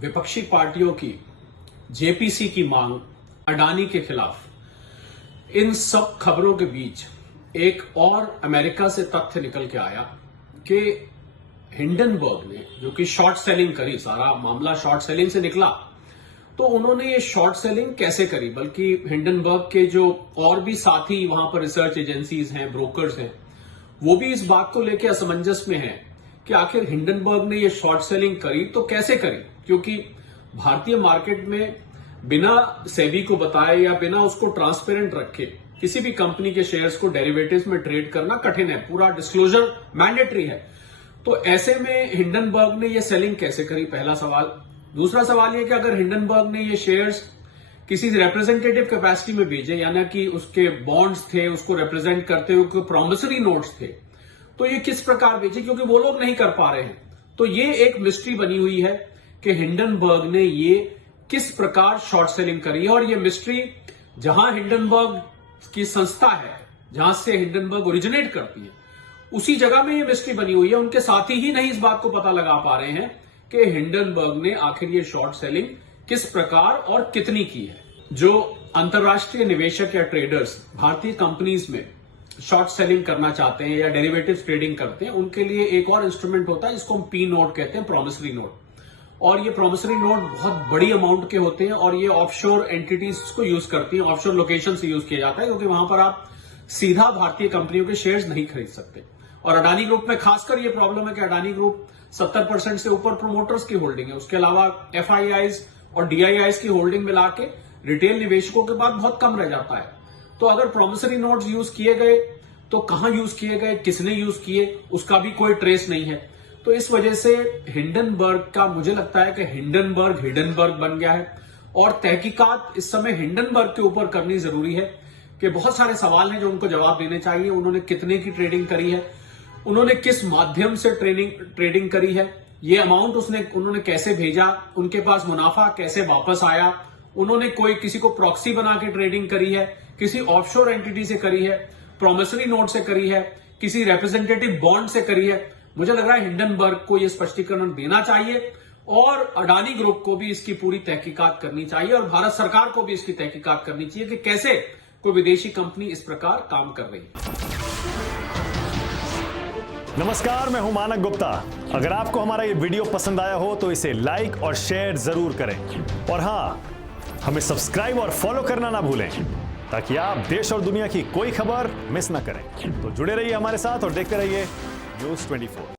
विपक्षी पार्टियों की जेपीसी की मांग, अडानी के खिलाफ, इन सब खबरों के बीच एक और अमेरिका से तथ्य निकल के आया कि हिंडनबर्ग ने, जो कि शॉर्ट सेलिंग करी, सारा मामला शॉर्ट सेलिंग से निकला, तो उन्होंने ये शॉर्ट सेलिंग कैसे करी, बल्कि हिंडनबर्ग के जो और भी साथी वहां पर रिसर्च एजेंसीज हैं, ब्रोकर्स हैं, वो भी इस बात को लेकर असमंजस में हैं कि आखिर हिंडनबर्ग ने ये शॉर्ट सेलिंग करी तो कैसे करी, क्योंकि भारतीय मार्केट में बिना सेबी को बताए या बिना उसको ट्रांसपेरेंट रखे किसी भी कंपनी के शेयर्स को डेरिवेटिव्स में ट्रेड करना कठिन है, पूरा डिस्क्लोजर मैंडेटरी है। तो ऐसे में हिंडनबर्ग ने ये सेलिंग कैसे करी, पहला सवाल। दूसरा सवाल ये कि अगर हिंडनबर्ग ने ये शेयर्स किसी रिप्रेजेंटेटिव कैपेसिटी में भेजे, यानी कि उसके बॉन्ड्स थे, उसको रिप्रेजेंट करते हुए प्रॉमिसरी नोट्स थे, तो ये किस प्रकार भेजे, क्योंकि वो लोग नहीं कर पा रहे हैं। तो ये एक मिस्ट्री बनी हुई है कि हिंडनबर्ग ने ये किस प्रकार शॉर्ट सेलिंग करी है। और ये मिस्ट्री जहां हिंडनबर्ग की संस्था है, जहां से हिंडनबर्ग ओरिजिनेट करती है, उसी जगह में ये मिस्ट्री बनी हुई है। उनके साथी ही नहीं इस बात को पता लगा पा रहे हैं कि हिंडनबर्ग ने आखिर ये शॉर्ट सेलिंग किस प्रकार और कितनी की है। जो अंतर्राष्ट्रीय निवेशक या ट्रेडर्स भारतीय कंपनीज में शॉर्ट सेलिंग करना चाहते हैं या डेरिवेटिव्स ट्रेडिंग करते हैं, उनके लिए एक और इंस्ट्रूमेंट होता है जिसको हम पी नोट कहते हैं, प्रॉमिसरी नोट। और ये प्रॉमिसरी नोट बहुत बड़ी अमाउंट के होते हैं और ये ऑफशोर एंटिटीज को यूज करती हैं, ऑफशोर लोकेशन से यूज किया जाता है, क्योंकि वहां पर आप सीधा भारतीय कंपनियों के शेयर्स नहीं खरीद सकते। और अडानी ग्रुप में खासकर ये प्रॉब्लम है कि अडानी ग्रुप 70% से ऊपर प्रोमोटर्स की होल्डिंग है। उसके अलावा एफआईआईज और डीआईआईज की होल्डिंग मिला के रिटेल निवेशकों के पास बहुत कम रह जाता है। तो अगर प्रॉमिसरी नोट्स यूज किए गए तो कहां यूज किए गए, किसने यूज किए, उसका भी कोई ट्रेस नहीं है। तो इस वजह से हिंडनबर्ग का, मुझे लगता है कि हिंडनबर्ग हिडनबर्ग बन गया है। और तहकीकात इस समय हिंडनबर्ग के ऊपर करनी जरूरी है कि बहुत सारे सवाल हैं जो उनको जवाब देने चाहिए। उन्होंने कितने की ट्रेडिंग करी है, उन्होंने किस माध्यम से ट्रेडिंग करी है, ये अमाउंट उन्होंने कैसे भेजा, उनके पास मुनाफा कैसे वापस आया, उन्होंने कोई किसी को प्रॉक्सी बना के ट्रेडिंग करी है, किसी ऑफशोर एंटिटी से करी है, प्रॉमिसरी नोट से करी है, किसी रिप्रेजेंटेटिव बॉन्ड से करी है। मुझे लग रहा है हिंडनबर्ग को यह स्पष्टीकरण देना चाहिए और अडानी ग्रुप को भी इसकी पूरी तहकीकात करनी चाहिए और भारत सरकार को भी इसकी तहकीकात करनी चाहिए कि कैसे कोई विदेशी कंपनी इस प्रकार काम कर रही है। नमस्कार, मैं हूं मानक गुप्ता। अगर आपको हमारा ये वीडियो पसंद आया हो तो इसे लाइक और शेयर जरूर करें और हां, हमें सब्सक्राइब और फॉलो करना ना भूलें ताकि आप देश और दुनिया की कोई खबर मिस ना करें। तो जुड़े रहिए हमारे साथ और देखते रहिए न्यूज़ 24।